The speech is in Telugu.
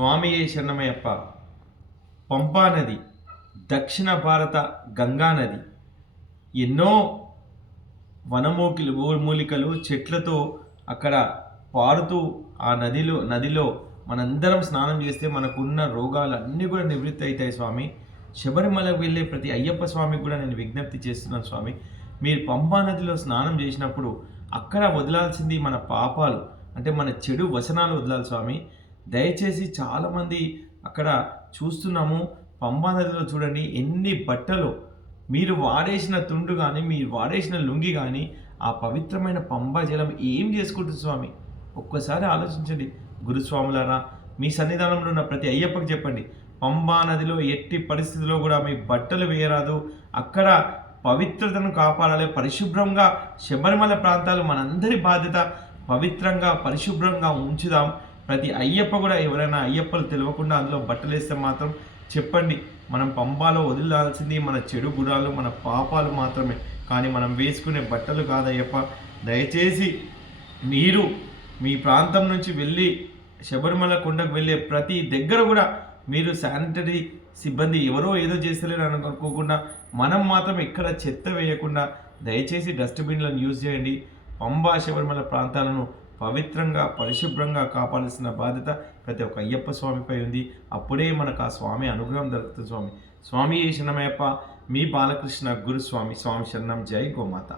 స్వామియే శరణమయ్యప్ప. పంపా నది, దక్షిణ భారత గంగా నది, ఎన్నో మూలికలు చెట్లతో అక్కడ పారుతూ ఆ నదిలో మనందరం స్నానం చేస్తే మనకున్న రోగాలు అన్నీ కూడా నివృత్తి అవుతాయి స్వామి. శబరిమలకు వెళ్ళే ప్రతి అయ్యప్ప స్వామికి కూడా నేను విజ్ఞప్తి చేస్తున్నాను స్వామి. మీరు పంపా నదిలో స్నానం చేసినప్పుడు అక్కడ వదలాల్సింది మన పాపాలు, అంటే మన చెడు వసనాలు వదలాలి స్వామి. దయచేసి చాలామంది అక్కడ చూస్తున్నాము, పంపా నదిలో చూడండి ఎన్ని బట్టలు, మీరు వాడేసిన తుండు కానీ మీరు వాడేసిన లుంగి కానీ ఆ పవిత్రమైన పంబా జలం ఏం చేసుకుంటుంది స్వామి? ఒక్కసారి ఆలోచించండి గురుస్వాములారా. మీ సన్నిధానంలో ఉన్న ప్రతి అయ్యప్పకి చెప్పండి, పంబా నదిలో ఎట్టి పరిస్థితుల్లో కూడా మీ బట్టలు వేయరాదు. అక్కడ పవిత్రతను కాపాడాలి, పరిశుభ్రంగా. శబరిమల ప్రాంతాలు మనందరి బాధ్యత, పవిత్రంగా పరిశుభ్రంగా ఉంచుదాం. ప్రతి అయ్యప్ప కూడా, ఎవరైనా అయ్యప్పలు తెలియకుండా అందులో బట్టలు వేస్తే మాత్రం చెప్పండి. మనం పంబాలో వదిలాల్సింది మన చెడు గుణాలు, మన పాపాలు మాత్రమే, కానీ మనం వేసుకునే బట్టలు కాదయ్యప్ప. దయచేసి మీరు మీ ప్రాంతం నుంచి వెళ్ళి శబరిమల కొండకు వెళ్ళే ప్రతి దగ్గర కూడా మీరు శానిటరీ సిబ్బంది ఎవరో ఏదో చేస్తలేరు అనుకోకుండా మనం మాత్రం ఎక్కడ చెత్త వేయకుండా దయచేసి డస్ట్బిన్లను యూజ్ చేయండి. పంబా శబరిమల ప్రాంతాలను పవిత్రంగా పరిశుభ్రంగా కాపాడాల్సిన బాధ్యత ప్రతి ఒక్క అయ్యప్ప స్వామిపై ఉంది. అప్పుడే మనకు ఆ స్వామి అనుగ్రహం దొరుకుతుంది స్వామి. స్వామి శరణమయ్యప్ప. మీ బాలకృష్ణ గురుస్వామి. స్వామి శరణం. జై గోమాత.